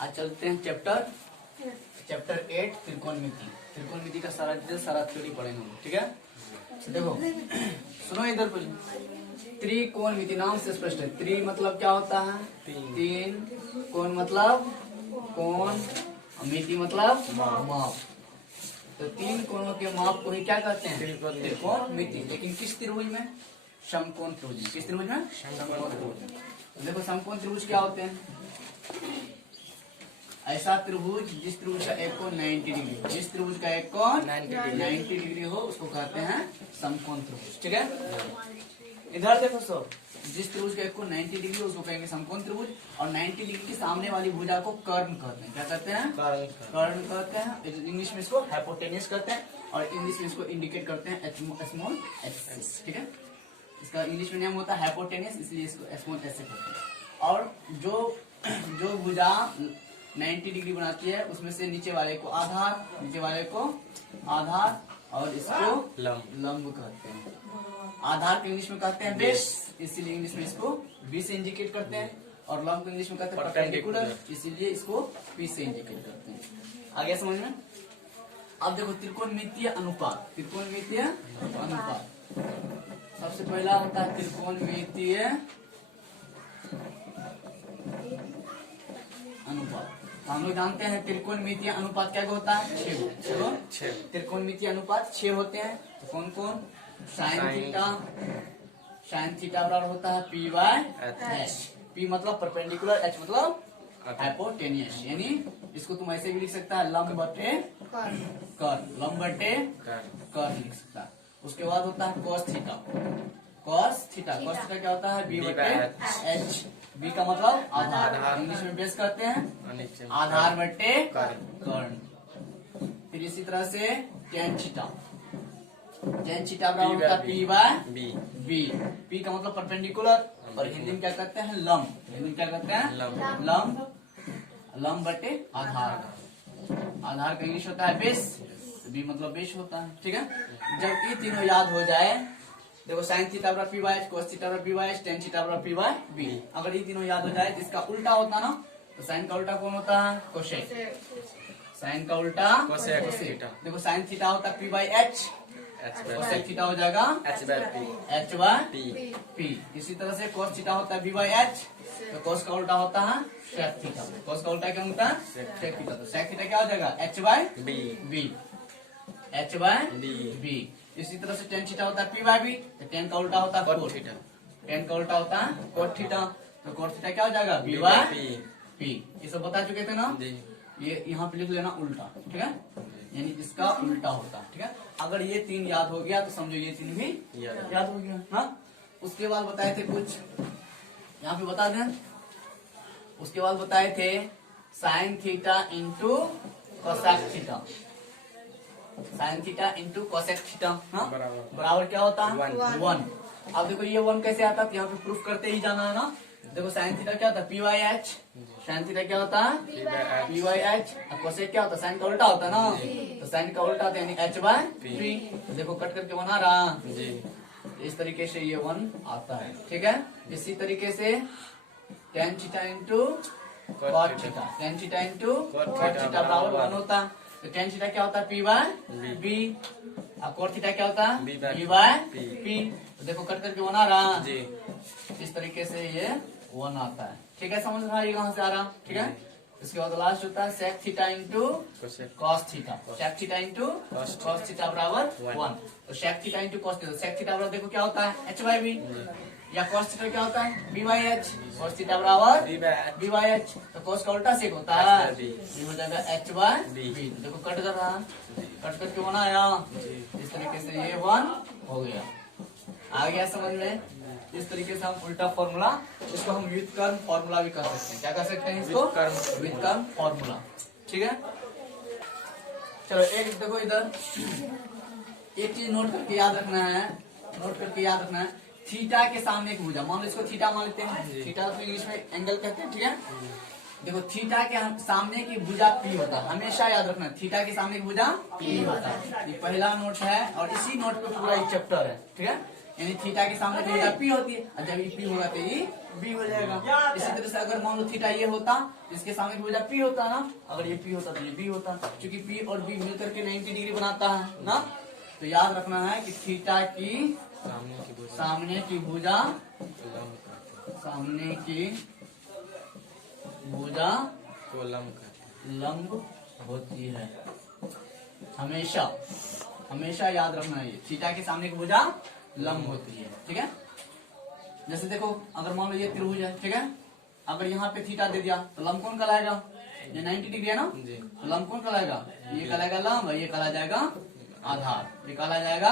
आज चलते हैं चैप्टर 8 त्रिकोणमिति। त्रिकोणमिति का सारा डिटेल सारा थ्योरी पढ़ेंगे, ठीक है। देखो सुनो इधर पर, त्रिकोणमिति नाम से स्पष्ट है। त्रि मतलब क्या होता है? तीन, कोण मतलब कोण, मिति मतलब माप। तो तीन कोणों के माप को ही क्या कहते हैं? त्रिकोणमिति। लेकिन किस त्रिभुज में? समकोण त्रिभुज। किस त्रिभुज में? समकोण त्रिभुज। देखो समकोण त्रिभुज क्या होते हैं? ऐसा त्रिभुज जिस त्रिभुज का एक कोण 90 डिग्री, जिस त्रिभुज का एक कोण 90 डिग्री हो उसको कहते हैं समकोण त्रिभुज, ठीक है। इधर देखो सब, जिस त्रिभुज का एक कोण 90 डिग्री उसको कहेंगे समकोण त्रिभुज। और 90 डिग्री के सामने वाली भुजा को कर्ण कहते हैं। क्या कहते हैं? कर्ण कहते हैं। इंग्लिश में इसको हाइपोटेन्यूस कहते हैं और इंग्लिश में इसको इंडिकेट करते हैं स्मॉल एस, ठीक है। इसका इंग्लिश में नाम होता है हाइपोटेन्यूस, इसलिए इसको स्मॉल एस कहते हैं। और जो भुजा 90 डिग्री बनाती है उसमें से नीचे वाले को आधार, नीचे वाले को आधार और इसको लंब कहते हैं। आधार को इंग्लिश में कहते हैं बेस, इसीलिए इंग्लिश में इसको बी से इंडिकेट करते हैं। और लंब को इंग्लिश में कहते हैं परपेंडिकुलर, इसीलिए इसको पी से इंडिकेट करते हैं। आगे समझ में? अब देखो त्रिकोणमितीय अनुपात। त्रिकोणमितीय अनुपात सबसे पहला होता है त्रिकोणमितीय अनुपात। हम लोग जानते हैं त्रिकोणमितीय अनुपात क्या होता है? 6। त्रिकोणमितीय अनुपात 6 होते हैं। तो कौन कौन? साइन थीटा बराबर होता है पी बाय एच। पी मतलब परपेंडिकुलर, एच मतलब हाइपोटेन्यूस। यानी इसको तुम ऐसे भी लिख सकता है लंब बटे कर्ण, लंब बटे कर्ण लिख सकता है। उसके बाद होता है कॉस थीटा। कॉस थीटा क्या होता है? बी बटे एच। बी का मतलब आधार, इंग्लिश में बेस कहते हैं आधार बटे कर्ण। फिर इसी तरह से टेन थीटा। टेन थीटा बराबर होता है पी बाय बी। पी का मतलब परपेंडिकुलर और हिंदी में क्या कहते हैं? लंब। हिंदी में क्या कहते हैं? लंब बटे आधार। आधार का इंग्लिश होता है बेस, बी मतलब बेस होता है, ठीक है। जब ये तीनों याद हो जाए, देखो साइन थीटा बराबर P by H, cos theta बराबर P by H, tan theta बराबर पी बाय बी। अगर ये तीनों याद हो जाए तो इसका उल्टा होता ना, तो साइन का उल्टा कौन होता है? कोसेक। साइन का उल्टा कोसेक। देखो साइन थीटा होता है P by H, cosec theta हो जाएगा एच बाय पी। इसी तरह से कोस थीटा होता है बी बाय एच, तो कोस का उल्टा होता है सेक थीटा। कोस का उल्टा क्या होता है? Sec theta. तो सेक थीटा क्या हो जाएगा? H by B, H by B. इसी तरह से टेन थीटा होता है पी बाय बी, तो टेन का उल्टा होता है कोट थीटा। टेन का उल्टा होता है कोट थीटा, तो कोट थीटा क्या हो जाएगा? B by P. ये सब बता चुके थे ना? ये यहाँ पे लिख लेना उल्टा, ठीक है। यानी इसका उल्टा होता है, ठीक है। अगर ये तीन याद हो गया तो समझो ये तीन भी याद हो गया ना। उसके बाद बताए थे कुछ, यहाँ पे बता दें। उसके बाद बताए थे sine theta into cosec theta. Sine theta into cosec theta बराबर क्या होता है? 1। अब देखो ये 1 कैसे आता है? यहाँ पे प्रूफ करते ही जाना है ना। देखो साइन थीटा क्या होता है? P by H. Sine theta क्या होता है? P by H. कोसेक क्या होता है? साइन का उल्टा होता है ना, तो साइन का उल्टा होता है यानी एच बाय पी। तो देखो कट करके 1 आ रहा। इस तरीके से ये 1 आता है, ठीक है। इसी तरीके से tan theta into cot theta, tan theta into cot theta बराबर 1 होता है। तो टेन थीटा क्या होता है? P by B. और कोट थीटा क्या होता है? B by P. तो देखो कट करके 1 आ रहा। इस तरीके से ये 1 आता है, ठीक है। समझ में कहाँ से आ रहा, ठीक है। इसके बाद लास्ट होता है sec theta into cos theta. Sec theta into cos theta बराबर 1। तो sec theta into cos theta, sec theta बराबर देखो क्या होता है? H by B. या कॉस थीटा क्या होता है? B by H. Cos theta बराबर बी बाई एच। तो कॉस का उल्टा सेक होता है, ये हो जाएगा एच बाय बी। देखो कट कर रहा, कट करके 1 आया। इस तरीके से ये 1 हो गया। आ गया समझ में? इस तरीके से हम उल्टा फॉर्मूला, इसको हम व्युत्क्रम फॉर्मूला भी कर सकते हैं। क्या कर सकते हैं इसको? व्युत्क्रम फॉर्मूला, ठीक है। चलो एक देखो इधर, एक चीज नोट करके याद रखना है, थीटा के सामने एक भुजा, मान लो इसको थीटा मान लेते हैं। थीटा तो इंग्लिश में एंगल कहते हैं, ठीक है। देखो थीटा के सामने की भुजा पी होता है, हमेशा याद रखना। थीटा के सामने की भुजा पी होता है। ये पहला नोट है और इसी नोट पे पूरा एक चैप्टर है, ठीक है। यानी थीटा के सामने जो भुजा पी होती है, और जब ये पी होगा तो ये बी हो जाएगा। इसी तरह से अगर मान लो थीटा ये होता, इसके सामने की भुजा पी होता ना, अगर ये पी होता तो ये बी होता, क्योंकि पी और बी मिलकर के 90 डिग्री बनाता है ना। तो याद रखना है कि थीटा की सामने की भुजा को लंब होती है। हमेशा याद रखना है, ये थीटा के सामने की भुजा लंब होती है। ठीक है, जैसे देखो अगर मान लो ये त्रिभुज है, ठीक है, अगर यहाँ पे थीटा दे दिया तो लंब कौन कहलाएगा? ये 90 डिग्री है ना, तो लंब कौन कहलाएगा? ये कहलाएगा लंब, ये कहला जाएगा आधार, ये कहला जाएगा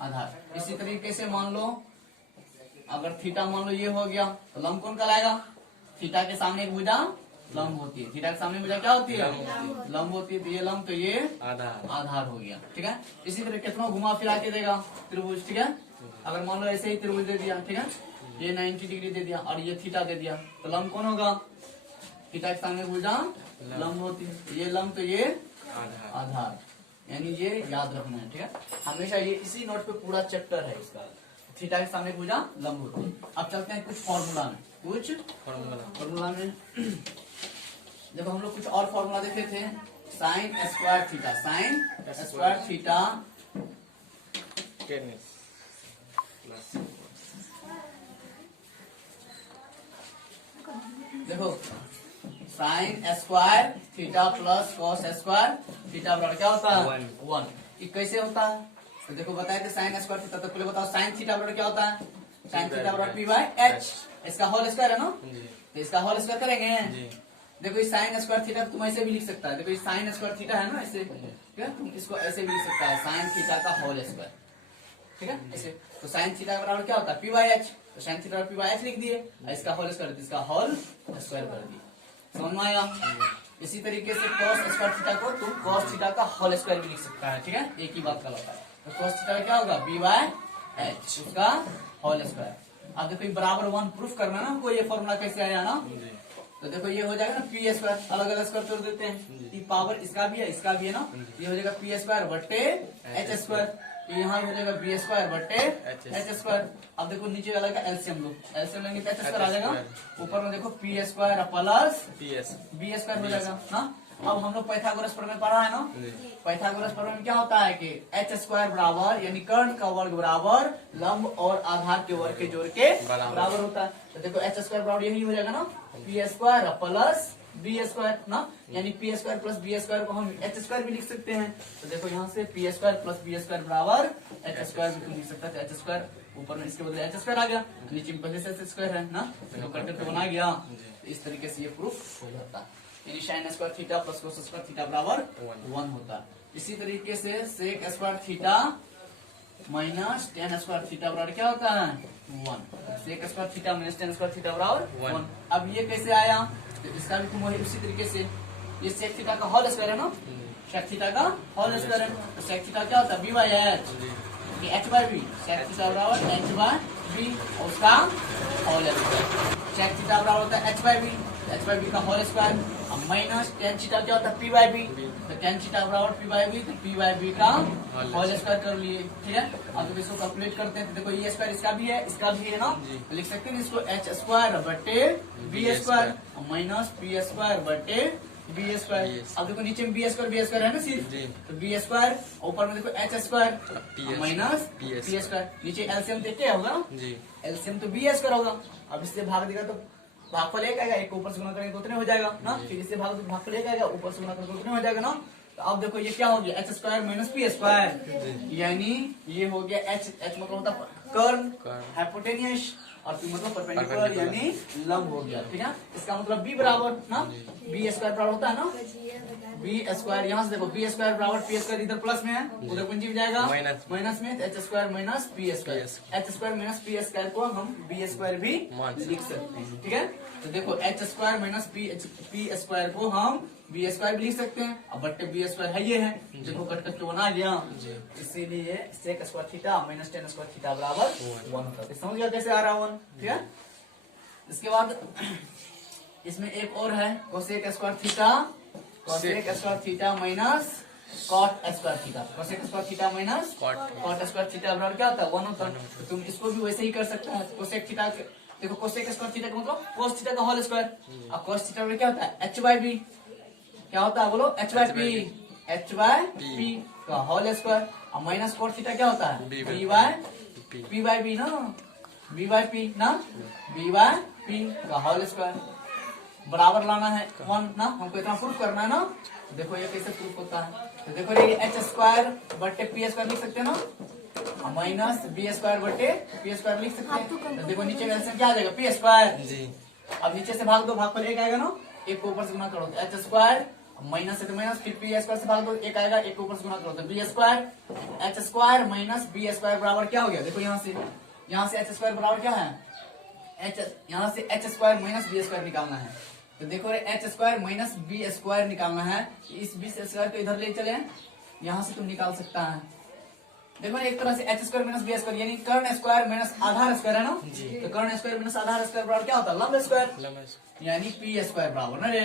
आधार। इसी तरीके से मान लो अगर थीटा मान लो ये हो गया तो लंब कौन कहलाएगा? थीटा के सामने एक भुजा लंब होती है, थीटा के सामने भुजा क्या होती है? लंब होती है। तो ये लंब तो ये आधार हो गया। ठीक है, इसी तरह कितना घुमा फिरा के देगा त्रिभुज। ठीक है, अगर मान लो ऐसे ही त्रिभुज दे दिया, ठीक है, ये 90 डिग्री दे दिया और ये थीटा दे दिया, तो लंब कौन होगा? थीटा के सामने भुजा लंब होती है, ये लंब तो ये आधार, यानी ये याद रखना है। ठीक है, हमेशा ये इसी नोट पे पूरा चैप्टर है इसका, थीटा के सामने भुजा लंब होती है। अब चलते हैं कुछ फॉर्मूला में, फॉर्मूला में देखो हम लोग कुछ और फॉर्मूला देखे थे। साइन स्क्वायर थीटा देखो sign square theta plus cos square theta बराबर क्या होता है? 1। ये कैसे होता है? तो देखो बताए थे साइन स्क्वायर थीटा, तो पहले बताओ साइन थीटा बराबर क्या होता है? साइन थीटा बराबर पी बाय एच, इसका होल स्क्वायर है ना, तो इसका होल स्क्वायर करेंगे। देखो ये साइन स्क्वायर थीटा तुम ऐसे भी लिख सकता है, देखो ये साइन स्क्वायर थीटा है ना, ऐसे ठीक है, तुम इसको ऐसे भी लिख सकता है साइन थीटा का होल स्क्वायर। ठीक है, ऐसे तो साइन थीटा बराबर क्या होता है? पी बाय एच, तो sine theta P by H लिख दिए, इसका होल स्क्वायर, इसका होल स्क्वायर कर दिए। समझ में आया? इसी तरीके से कॉस स्क्वायर थीटा को तुम कॉस थीटा का होल स्क्वायर भी लिख सकता है। ठीक है, एक ही बात का होता है। तो कॉस थीटा क्या होगा? बी बाय एच, उसका होल स्क्वायर। अब देखो ये बराबर 1 प्रूफ करना ना हमको, ये फॉर्मूला कैसे आया ना, तो देखो ये हो जाएगा ना पी स्क्वायर, अलग अलग स्क्वायर तोड़ देते हैं, ये पावर इसका भी है इसका भी है ना, ये हो जाएगा पी स्क्वायर बटे एच स्क्वायर, यहाँ हो जाएगा बी स्क्वायर बटे एच स्क्वायर। अब देखो नीचे वाला का एलसीएम लो, एलसीएम लेंगे तो एच स्क्वायर आ जाएगा, ऊपर में देखो P square plus B square हो जाएगा ना। अब हम लोग पाइथागोरस प्रमेय पढ़ा है ना, पाइथागोरस प्रमेय में क्या होता है कि एच स्क्वायर बराबर यानी कर्ण का वर्ग बराबर लंब और आधार के वर्ग के जोड़ के बराबर होता है। तो देखो एच स्क्वायर बराबर यही हो जाएगा ना, P square plus B square ना, यानी P square plus B square को हम एच स्क्वायर भी लिख सकते हैं। तो देखो यहाँ से P square plus B square बराबर एच स्क्वायर भी लिख सकते हैं। तो एच स्क्वायर ऊपर में इसके बदले एच स्क्वायर आ गया, नीचे में पहले से एच स्क्वायर है ना, तो करके तो बना गया। इस तरीके से ये प्रूफ हो जाता है, यानी sine square theta plus cos square theta बराबर 1 होता है। इसी तरीके से sec square theta minus tan square theta बराबर क्या होता है? 1। Sec square theta minus tan square theta बराबर 1। अब ये कैसे आया? तो इसका भी तुम वही उसी तरीके से, ये सेक थीटा का होल स्क्वायर है ना, सेक थीटा का होल स्क्वायर है, तो सेक थीटा क्या होता है? B by H, H by B, sec theta बराबर एच बाई बी और उसका होल स्क्वायर। सेक थीटा बराबर होता है H by B, H by B का होल स्क्वायर, अब माइनस टेन थीटा क्या होता है? पी बाई बी, तो टेन थीटा बराबर पी बाई बी, तो पी बाई बी का होल स्क्वायर कर लिए। ठीक है, अब इसको कैलकुलेट करते हैं, तो देखो ये स्क्वायर इसका भी है इसका भी है ना, तो लिख सकते हैं इसको एच स्क्वायर बटे B square minus P square बटे बी स्क्वायर। अब देखो नीचे में बी स्क्वायर है ना सिर्फ, तो बी स्क्वायर, ऊपर में देखो H square minus P square, नीचे एलसीएम देख क्या होगा? एलसीएम तो बी स्क्वायर होगा। अब इससे भाग देगा तो भागफल एक आएगा, एक ऊपर से गुना करेंगे तो उतने हो जाएगा ना, फिर इससे भागफल एक आएगा, ऊपर से गुना करेंगे तो उतने हो जाएगा ना। तो अब देखो ये क्या हो गया? H square minus P square, यानी ये हो गया एच मतलब होता कर्ण हाइपोटेनियस और पी मतलब परपेंडिकुलर यानी लंब हो गया। ठीक है, इसका मतलब बी बराबर ना, बी स्क्वायर बराबर होता है ना बी स्क्वायर, यहाँ से देखो बी स्क्वायर बराबर पी स्क्वायर, इधर प्लस में है उधर पूंजी में जाएगा माइनस में, H square minus P square, H square minus P square को हम बी स्क्वायर भी लिख सकते हैं। ठीक है, तो देखो H square minus P square को हम बी स्क्वायर भी लिख सकते हैं, अब बट्टे बी स्क्वायर है ये है, देखो कट करके बना गया, इसीलिए sec square theta minus tan square theta बराबर 1 होता है। समझ गया कैसे आ रहा है 1? ठीक है, इसके बाद इसमें एक और है cosec square theta, cosec square theta minus cot square theta, cosec square theta minus cot cot square theta बराबर क्या होता है 1 होता है। तो तुम इसको भी वैसे ही कर सकते हो, कोसेक थीटा देखो कोसेक स्क्वायर थीटा का मतलब कोस थीटा का होल स्क्वायर, और कोस थीटा में क्या होता है h बाय बी, क्या होता है बोलो h बाय पी का होल स्क्वायर, और माइनस कोट थीटा क्या होता है b बाय बी ना, b बाय पी ना, b बाय पी का होल स्क्वायर बराबर लाना है 1 ना, हमको इतना प्रूफ करना है ना। देखो ये कैसे प्रूफ होता है, तो देखो ये h स्क्वायर बटे पी स्क्वायर लिख सकते हैं ना, माइनस बी स्क्वायर बटे पी स्क्वायर लिख सकते हैं। तो देखो नीचे का एल्सियम क्या आ जाएगा पी स्क्वायर जी, अब नीचे से भाग दो, भाग पर एक आएगा ना, एक को ऊपर से गुना करो तो h स्क्वायर, माइनस है तो माइनस, फिर पी स्क्वायर से भाग दो, एक आएगा, एक को ऊपर से गुना करो तो B square, h square minus B square बराबर क्या हो गया, देखो यहाँ से h स्क्वायर बराबर क्या है h, यहाँ से h square minus B square निकालना है। तो देखो h square minus B square निकालना है, इस बी स्क्वायर को इधर ले चले, यहाँ से तुम निकाल सकता है। देखो एक तरह से h square minus B square यानी कर्ण स्क्वायर माइनस आधार स्क्वायर है ना, तो कर्ण स्क्वायर माइनस आधार स्क्वायर बराबर क्या होता है लंब स्क्वायर, यानी पी स्क्वायर बराबर ना रे।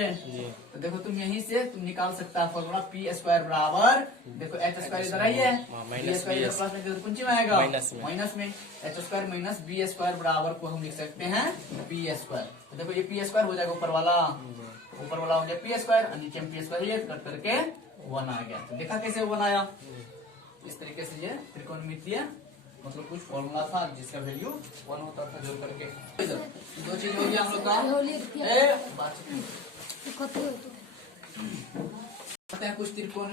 तो देखो तुम यहीं से तुम निकाल सकता है फॉर्मूला पी स्क्वायर बराबर, देखो h स्क्वायर इधर आई है, बी स्क्वायर इधर प्लस में कुंजी में आएगा माइनस में, h square minus B square बराबर को हम लिख सकते हैं पी स्क्वायर। तो देखो ये पी स्क्वायर हो जाएगा ऊपर वाला हो गया पी स्क्वायर, और नीचे में पी स्क्वायर ये कट करके 1 आ गया। तो देखा कैसे 1 आया, इस तरीके से ये त्रिकोणमितीय मतलब कुछ फॉर्मूला था जिसका वैल्यू 1 होता था जोड़ करके। दो चीज हो गया हम लोग का, कहते हैं कुछ त्रिकोण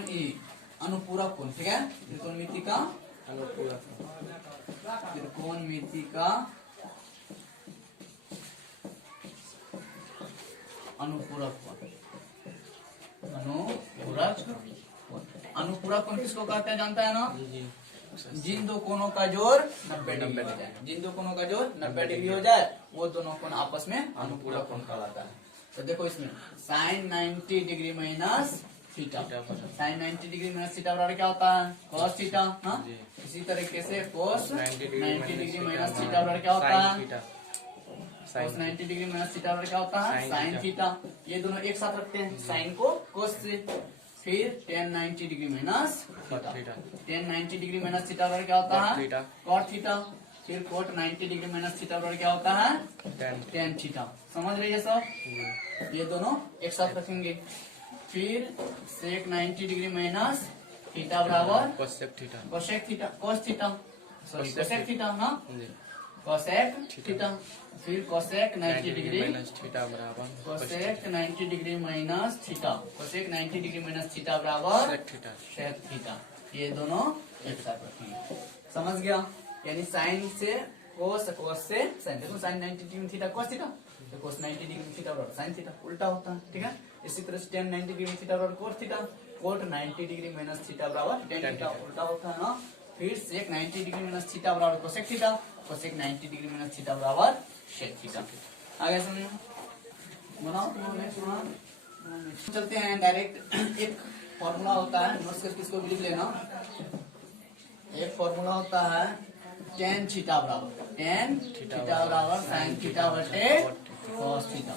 अनुपूरक कोण, ठीक है, त्रिकोणमिति का त्रिकोणमिति का अनुपूरक कोण, अनुपूरक कोण किसको कहते हैं जानता है ना, जिन दो कोणों का जोड़ 90 डिग्री हो जाए, जिन दो कोणों का जोड़ 90 डिग्री हो जाए वो दोनों कोण आपस में अनुपूरक कोण कहलाता है। तो देखो इसमें sine 90 degree minus theta, sine 90 degree minus theta बराबर क्या होता है कॉस थीटा ना, इसी तरीके से कोस 90 डिग्री माइनस थीटा बराबर क्या होता है कोस 90 डिग्री माइनस थीटा बराबर क्या होता है साइन थीटा। ये दोनों एक साथ रखते हैं साइन को कोस से, फिर tan 90 degree minus theta, tan 90 degree minus theta बराबर क्या होता है cot थीटा, फिर cot 90 डिग्री माइनस थीटा बराबर क्या होता है tan थीटा। समझ रही है सब, ये दोनों एक साथ रखेंगे। फिर sec 90 डिग्री माइनस थीटा बराबर cosec theta, cosec theta, cos theta sorry cosec theta ना, कोसेक थीटा, फिर कोसेक 90 डिग्री माइनस थीटा बराबर cosec 90 degree minus theta, cosec 90 degree minus theta बराबर सेक थीटा। ये दोनों एक साथ रखेंगे, समझ गया, यानी साइन से कोस, कोस से साइन, देखो sine 90 degree theta cos theta, तो कोस 90 डिग्री थीटा बराबर साइन थीटा, उल्टा होता है, ठीक है। इसी तरह से tan 90 डिग्री थीटा बराबर cos theta, cot 90 degree minus theta बराबर tan थीटा, उल्टा होता है ना। फिर सेक 90 डिग्री माइनस थीटा बराबर cosec theta, cosec 90 degree minus theta बराबर सेक थीटा। आगे समझो, बनाओ नेक्स्ट चलते हैं डायरेक्ट। एक फॉर्मूला होता है नोट्स करके इसको भी लिख लेना, एक फॉर्मूला होता है tan थीटा बराबर tan थीटा बराबर sin थीटा बटे cos थीटा,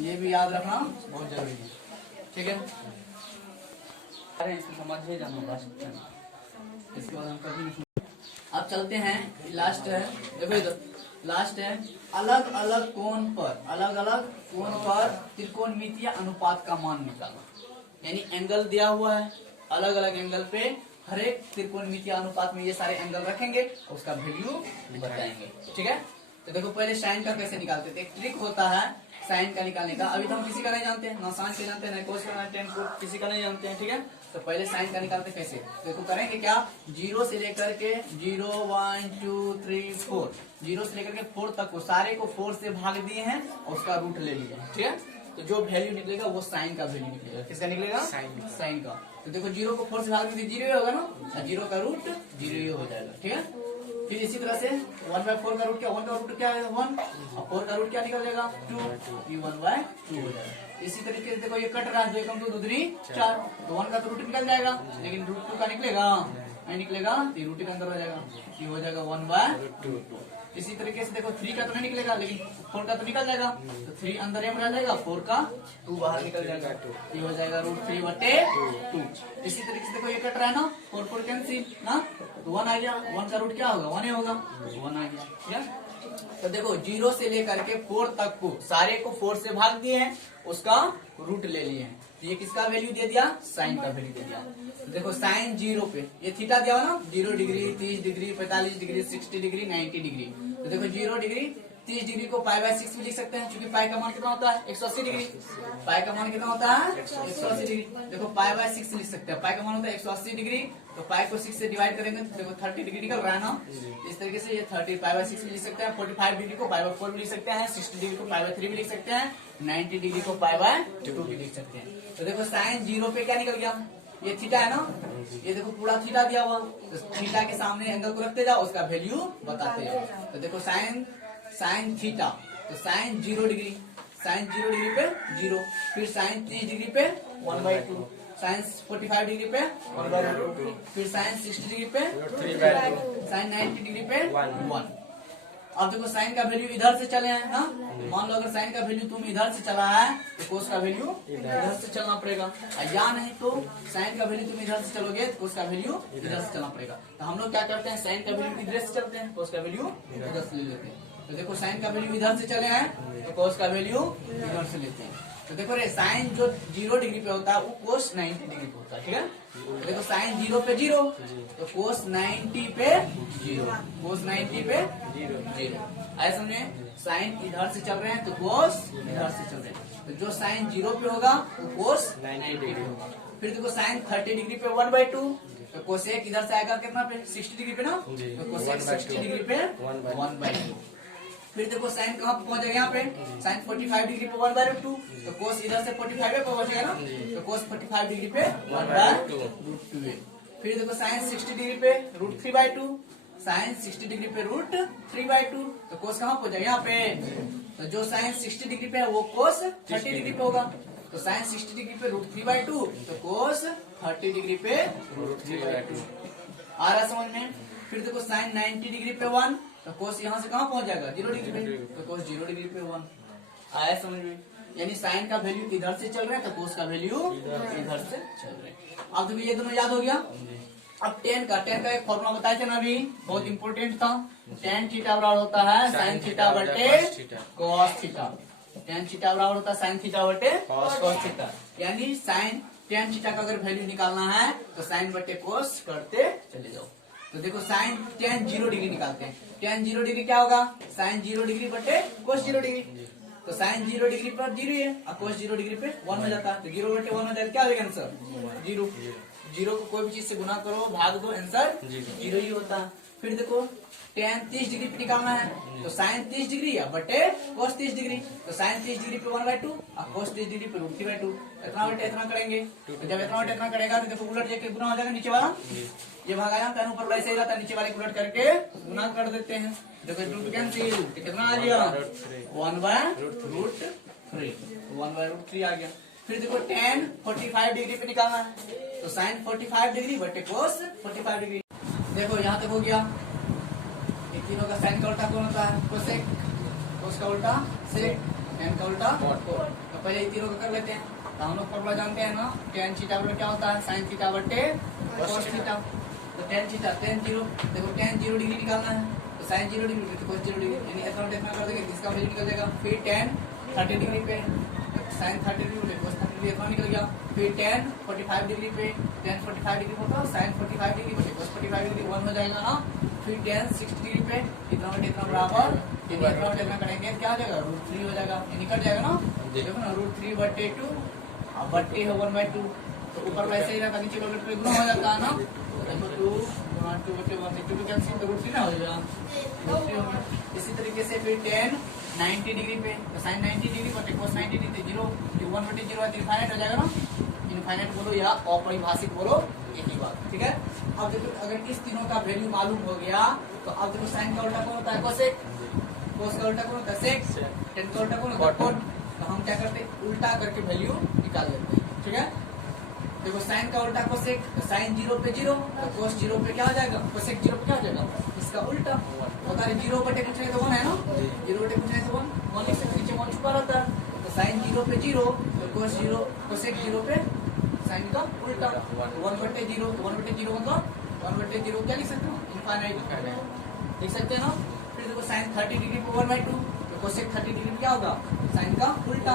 ये भी याद रखना बहुत जरूरी है, ठीक है। अरे इसको समझिए जाना, इसके बाद हम कभी नहीं। अब चलते हैं लास्ट है, देखो इधर लास्ट है, अलग अलग कोण पर त्रिकोणमितीय अनुपात का मान निकालना, यानी एंगल दिया हुआ है, अलग अलग एंगल पे हर एक त्रिकोणमितीय अनुपात में ये सारे एंगल रखेंगे, उसका वैल्यू बताएंगे, ठीक है। तो देखो पहले साइन का कैसे निकालते थे, एक ट्रिक होता है साइन का निकालने का, अभी तो हम किसी का नहीं जानते, ना साइन का जानते हैं, ना कोस का, ना टेन को, किसी का नहीं जानते हैं, ठीक है। तो पहले साइन का निकालते कैसे, देखो करेंगे क्या, 0 से लेकर के 0 1 2 3 4, 0 से लेकर के 4 तक को सारे को 4 से भाग दिए हैं और उसका रूट ले लिया, ठीक है। तो जो वैल्यू निकलेगा वो साइन का वैल्यू निकलेगा, किसका निकलेगा साइन का। तो देखो 0 को 4 से भाग दिए 0 ही होगा ना, 0 का रूट 0 ही हो जाएगा, ठीक है। फिर इसी तरह से 1/4 का रूट क्या, 1 का रूट क्या है 1, और 4 का रूट क्या निकल जाएगा 2, ये 1/2 हो जाएगा। इसी तरीके से देखो ये कट रहा है, 2 कम 2 2 3 4, तो 1 का तो रूट निकल जाएगा, लेकिन रूट 2 का निकलेगा नहीं निकलेगा, तो रूट के अंदर हो जाएगा, ये हो जाएगा 1/2। इसी तरीके से देखो 3 का तो नहीं निकलेगा, लेकिन 4 का तो निकल जाएगा, तो 3 अंदर m रह जाएगा, 4 का 2 बाहर निकल जाएगा, ये हो जाएगा √3/2। इसी तरीके से देखो ये कट रहा है ना, 4 4 कैंसिल ना, तो 1 आ गया, 1 का रूट क्या होगा, 1 ही होगा, 1 आ गया, ठीक है। तो देखो 0 से लेकर के 4 तक को सारे को 4 से भाग दिए हैं, उसका रूट ले लिए हैं, तो ये किसका वैल्यू दे दिया, साइन का वैल्यू दे दिया। तो देखो साइन 0 पे ये थीटा दिया हुआ ना, 0 degree, 30 degree, 45 degree, 60 degree, 90 degree. तो देखो 0 डिग्री 30 डिग्री को π/6 भी लिख सकते हैं, क्योंकि पाई का मान कितना होता है 180 डिग्री, पाई का मान कितना होता है 180 डिग्री। देखो π/6 लिख सकते हैं, पाई का मान होता है 180 डिग्री, तो पाई को 6 से डिवाइड करेंगे तो देखो 30 डिग्री निकल रहा है ना, इस तरीके से ये 30 π/6 भी लिख सकते हैं, 45 डिग्री को π/4 भी लिख सकते हैं, 60 डिग्री को π/3 भी लिख सकते हैं, 90 डिग्री को π/2 भी लिख सकते हैं। तो देखो साइन 0 पे क्या निकल गया, ये थीटा है ना, ये देखो पूरा थीटा दिया हुआ, तो थीटा के सामने एंगल को रखते जाओ, उसका वैल्यू बताते जाओ। तो देखो साइन थीटा, तो साइन 0 डिग्री, साइन 0 डिग्री पे 0, फिर साइन 30 डिग्री पे 1/2, साइन 45 डिग्री पे 1/2, फिर साइन 60 डिग्री पे 3/2, साइन 90 डिग्री पे 1। अब देखो साइन का वैल्यू इधर से चले हैं ना, मान लो अगर साइन का वैल्यू तुम इधर से चला है तो कोस का वैल्यू इधर से चलना पड़ेगा, या नहीं तो साइन का वैल्यू तुम इधर से चलोगे तो कोस का वैल्यू इधर से चलना पड़ेगा। तो हम लोग क्या करते हैं, साइन का वैल्यू इधर से चलते हैं, कोस का वैल्यू इधर से ले लेते हैं। तो देखो साइन का वैल्यू इधर से चले हैं तो कोस का वैल्यू इधर से लेते हैं। तो देखो रे साइन जो 0 डिग्री पे होता है वो कोस 90 डिग्री पे होता है, ठीक है। तो देखो साइन 0 पे 0, तो कोस 90 पे 0, कोस 90 पे 0। ऐसा समझे, साइन इधर से चल रहे हैं तो कोस इधर से चल रहे हैं, तो जो साइन 0 पे होगा वो कोस 90 डिग्री होगा। फिर देखो साइन 30 डिग्री पे 1/2, तो कोसेक इधर से आएगा कितना पे 60 डिग्री पे ना, तो कोसेक 60 डिग्री पे 1/2। फिर देखो साइन कहाँ पहुंच जाएगा, यहाँ पे साइन 45 डिग्री पे 1/2, तो कोस इधर से 45 पे पहुंचेगा ना, तो कोस 45 डिग्री पे 1/√2। फिर देखो साइन 60 डिग्री पे √3/2, साइन 60 डिग्री पे √3/2, तो कोस कहाँ पहुंच जाएगा, यहाँ पे। तो जो साइन 60 डिग्री पे है वो कोस 30 डिग्री पे होगा, तो साइन 60 डिग्री पे √3/2, तो कोस 30 डिग्री पे √3/2। आ रहा समझ में। फिर देखो साइन 90 डिग्री पे 1, तो कोस यहाँ से कहाँ पहुंच जाएगा 0 डिग्री पे, तो कोस 0 डिग्री पे 1। आया समझ में, यानी साइन का वैल्यू इधर से चल रहा है तो कोस का वैल्यू इधर से चल रहा है। अब देखो ये दोनों याद हो गया। अब टेन का एक फॉर्मूला बताए थे ना अभी, बहुत इंपॉर्टेंट था, टेन थीटा बराबर होता है साइन थीटा बटे कॉस थीटा, टेन थीटा बराबर होता है साइन थीटा बटे कॉस थीटा। यानी साइन टेन थीटा का अगर वैल्यू निकालना है तो साइन बटे कोस करते चले जाओ। तो देखो साइन टेन 0 डिग्री निकालते हैं, टेन 0 डिग्री क्या होगा, साइन 0 डिग्री बटे कोस 0 डिग्री, तो साइन 0 डिग्री पर 0 है और कोस 0 डिग्री पे 1 हो जाता है, तो 0 बटे 1 हो जाएगा, क्या होगा आंसर 0। 0 को कोई भी चीज से गुना करो भाग दो, आंसर 0 ही होता है। फिर देखो टेन 30 डिग्री पे निकालना है, तो साइन 30 डिग्री या बटे कोस 30 डिग्री, तो साइन 30 डिग्री पे 1/2 और कोस 30 डिग्री पे √3/2, इतना बटे इतना करेंगे, तो जब इतना बटे इतना करेगा तो देखो उलट जाके गुना हो जाएगा, नीचे वाला ये भागा पेन ऊपर वैसे ही रहता है, नीचे वाले को उलट करके गुना कर देते हैं, देखो रूट कैंसिल, कितना आ गया 1/√3, 1/√3 आ गया। फिर देखो टेन 45 डिग्री पे निकालना है, तो साइन 45 डिग्री बटे कोस 45 डिग्री। देखो यहाँ तक हो गया, ये तीनों का साइन का उल्टा कौन होता है, कोसेक, कोस का उल्टा सेक, टेन का उल्टा कोट। तो पहले ये तीनों का कर लेते हैं। तो हम लोग फॉर्मूला जानते हैं ना, टेन थीटा बटे क्या होता है साइन थीटा बटे कोस थीटा। तो टेन थीटा टेन 0, देखो टेन 0 डिग्री निकालना है, तो साइन 0 डिग्री तो कोस 0 डिग्री, यानी इतना कर देंगे इसका वैल्यू निकल जाएगा। फिर टेन 30 डिग्री पे साइन 30 डिग्री कोस 30 डिग्री इतना निकल गया। फिर टेन 45 डिग्री पे टेन 45 डिग्री होता है साइन 45 डिग्री बटे कोस 45 डिग्री 1 हो जाएगा ना। फिर टेन 60 डिग्री पे इतना बटे इतना बराबर, इतना बटे इतना करेंगे क्या हो जाएगा √3 हो जाएगा, ये निकल जाएगा ना, देखो ना √3/2 और बटे है 1/2, तो ऊपर वैसे ही रहता नीचे पे गुना हो जाता है ना, देखो 2 बटे 1 2 कैंसिल तो √3 ना हो जाएगा। इसी तरीके से फिर टेन 90 डिग्री पे, तो साइन 90 डिग्री बटे कोस 90 डिग्री 0, 1/0 इनफाइनाइट हो जाएगा ना, इनफाइनाइट बोलो या अपरिभाषित बोलो एक ही बात, ठीक है। अब देखो अगर इस तीनों का वैल्यू मालूम हो गया तो अब देखो साइन का उल्टा कौन होता है कोसेक, कोस का उल्टा कौन होता है सेक, टेन का उल्टा कौन होता है कोट। तो हम क्या करते हैं उल्टा करके वैल्यू निकाल लेते हैं, ठीक है। देखो साइन का उल्टा कोसेक, तो साइन 0 पे 0, तो कोस 0 पे क्या हो जाएगा, कोसेक 0 पे क्या हो जाएगा, इसका उल्टा होता है। 0 बटे कुछ नहीं तो 1 है ना, 0 बटे कुछ नहीं तो 1 लिख सकते, नीचे 1 छुपा रहता है। तो साइन 0 पे 0, तो कोस 0, कोसेक 0 पे साइन का उल्टा 1 बटे 0, तो 1 बटे 0 मतलब 1 बटे 0 क्या लिख सकते हो, इनफाइनाइट लिख सकते हैं ना। फिर देखो साइन 30 डिग्री पे 1/2, तो कोसेक 30 डिग्री में क्या होगा, साइन का उल्टा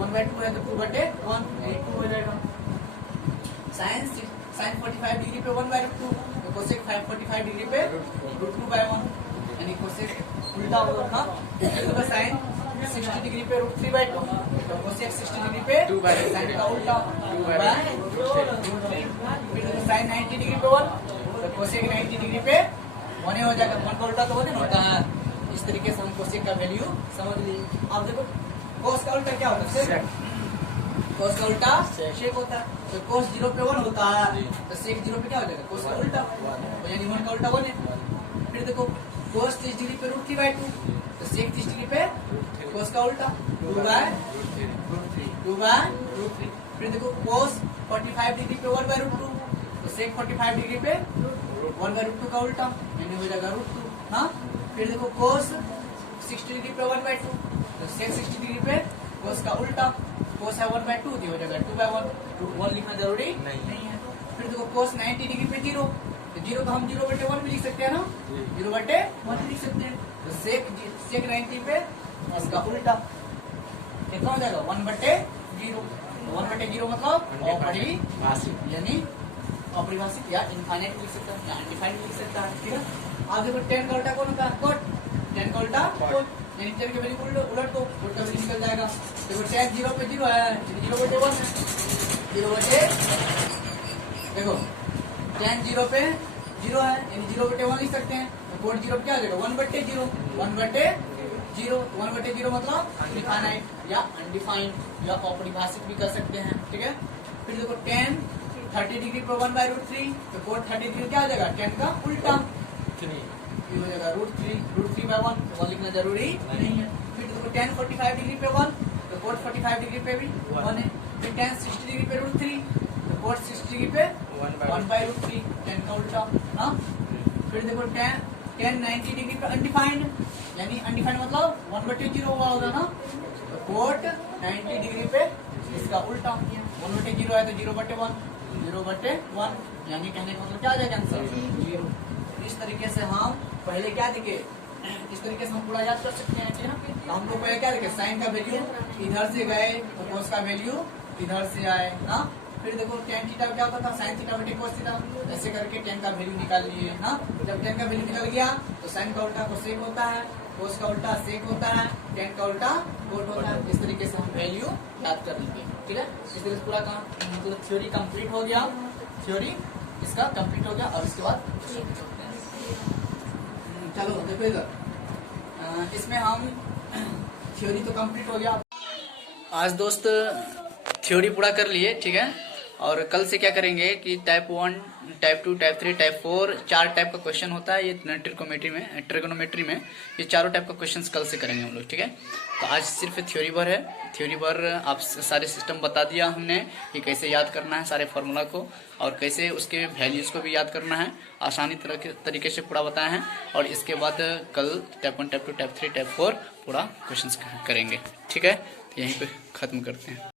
1/2 है तो 2 बटे 1 2 हो जाएगा। साइन 45 डिग्री पे 1/2, तो कोसेक 45 डिग्री पे √2/1 यानी कोसेक उल्टा होगा ना। तो साइन 60 डिग्री पे √3/2, तो कोसेक 60 डिग्री पे साइन का उल्टा 2/√3। फिर साइन 90 डिग्री पे 1, तो कोसेक 90 डिग्री पे 1 हो जाएगा, 1 का उल्टा तो 1 होता है। इस तरीके से हम कोसेक का वैल्यू समझ लिए। अब देखो कोस का उल्टा क्या होता है, कोस का उल्टा शेक होता है। तो कोस 0 पे 1 होता है, तो सेक 0 पे क्या हो जाएगा, कोस का उल्टा, तो यानी 1 का उल्टा 1 है। फिर देखो कोस 30 डिग्री पे √3/2, तो सेक 30 डिग्री पे कोस का उल्टा 2/√3। फिर देखो कोस 45 डिग्री पे 1/√2, तो सेक 45 डिग्री पे 1/√2 का उल्टा यानी हो जाएगा √2 ना। फिर देखो कोस 60 डिग्री पे 1/2, तो सेक 60 डिग्री पे कोस का उल्टा, कोस है 1/2 तो हो जाएगा 2/1, 1 लिखना जरूरी नहीं है। फिर देखो कोस 90 डिग्री पे 0, तो 0 को हम 0/1 भी लिख सकते हैं ना, 0/1 भी लिख सकते हैं। तो सेक 90 पे इसका उल्टा कितना हो जाएगा 1/0, 1/0 मतलब अपरिभाषिक यानी अपरिभाषिक या इनफाइनाइट लिख सकते हैं या अनडिफाइंड लिख सकता है, ठीक है। अब देखो 10 का उल्टा कौन होता है, कॉट, 10 का उल्टा कॉट यानी 10 के वैल्यू उलट दो, उल्टा वैल्यू निकल जाएगा। देखो tan 0 पे 0 है, 0/1 है, 0 बटे देखो tan 0 पे 0 है यानी 0/1 लिख सकते हैं। तो कोट 0 पे क्या हो जाएगा 1/0, 1/0, 1/0 मतलब इनफाइनाइट या अनडिफाइंड या अपरिभाषित भी कर सकते हैं, ठीक है। फिर देखो tan 30 डिग्री पे 1/√3, तो कोट 30 डिग्री क्या हो जाएगा, tan का उल्टा हो जाएगा √3/1, 1 लिखना जरूरी नहीं है। फिर देखो tan 45 डिग्री पे 1, तो कोट 45 डिग्री पे भी 1 है। फिर tan 60 डिग्री पे √3, तो कोट 60 डिग्री पे 1/√3 tan का उल्टा ना। फिर देखो tan 90 डिग्री पे अनडिफाइंड यानी अनडिफाइंड मतलब 1/0 हुआ होगा ना, तो कोट 90 डिग्री पे इसका उल्टा 1/0 है तो 0/1, 0/1 यानी कहने का मतलब क्या आ जाएगा आंसर 0। इस तरीके से हम पहले क्या देखे, इस तरीके से हम पूरा याद कर सकते हैं, ठीक है। तो हम लोग पहले क्या देखे, साइन का वैल्यू इधर से गए तो कोस का वैल्यू इधर से आए ना। फिर देखो tan थीटा क्या होता था, साइन थीटा बटे कोस थीटा, ऐसे करके tan का वैल्यू निकाल लिए ना। जब tan का वैल्यू निकल गया तो साइन का उल्टा कोसेक होता है, कोस का उल्टा सेक होता है, tan का उल्टा कोट होता है। इस तरीके से हम वैल्यू याद कर लेंगे, ठीक है। इस तरीके से पूरा काम मतलब थ्योरी कंप्लीट हो गया, थ्योरी इसका कंप्लीट हो गया। और इसके बाद चलो देखो इधर इसमें हम थ्योरी तो कंप्लीट हो गया। आज दोस्त थ्योरी पूरा कर लिए, ठीक है। और कल से क्या करेंगे कि type 1, type 2, type 3, type 4 4 type का क्वेश्चन होता है ये ट्रिगोनोमेट्री में ये चारों टाइप का क्वेश्चंस कल से करेंगे हम लोग, ठीक है। तो आज सिर्फ थ्योरी भर है, थ्योरी भर आप सारे सिस्टम बता दिया हमने कि कैसे याद करना है सारे फार्मूला को और कैसे उसके वैल्यूज़ को भी याद करना है, आसानी तरीके से पूरा बताए हैं। और इसके बाद कल टाइप 1, टाइप 2, टाइप 3, टाइप 4 पूरा क्वेश्चंस करेंगे, ठीक है। तो यहीं पे ख़त्म करते हैं।